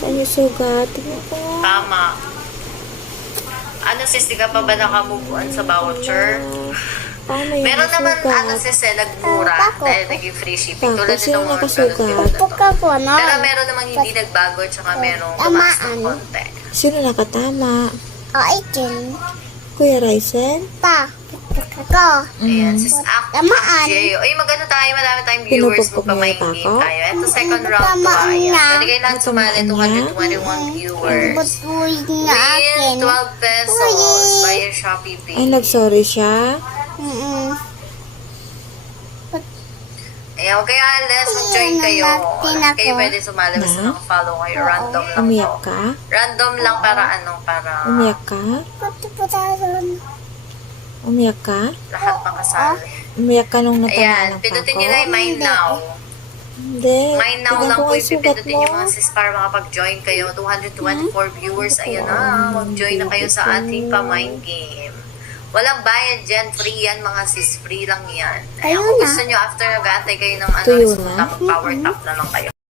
Saan yung sugat? Tingnan ko nga. Tama. Ano sis, di ka pa ba nakamubuan sa voucher? Paano yung Meron naman, sugat? sis, nagmura dahil naging free shipping. Tulad Tapos, sino nitong mga nakasugat? ganun din na to. ko na. Pero meron namang hindi nagbago, tsaka merong tumaas ng konti. Sino nakatama? Ikin. Kuya Ryzen? Pa. Ko. Ayan, sis, ako, Tamaan. Jay. Uy, magano tayo, madami tayong viewers, Pinupukpok mo yung magpamaingin tako? tayo. Ito, second round to, Tamaan ayan. na. Pwede kayo lahat sumali, 221 viewers. Butuin na akin. Win 12 pesos via Shopee Pay. Ay, nag-sorry siya? Ayan, huwag kayo alas, mag-join kayo. Kayo pwede sumali, basta nakafollow kayo. Random lang Umiyak to. ka? Random lang para para Umiyak ka? Umiyak ka? lahat makasali. Umiyak ka nung natamaan Ayan, ng pindutin pako? nyo na yung Mine Now. Hindi. Mine Now Tingnan lang ko po nga yung sugat pipindutin mo. yung mga sis para makapag-join kayo. 224 viewers, ayun na. Mag-join na kayo sa ating pa-mind game. Walang bayad dyan, free yan mga sis, free lang yan. Ayan, kung gusto nyo after nag-aantay kayo ng Tuyo resulta, na? mag-power tap na lang kayo.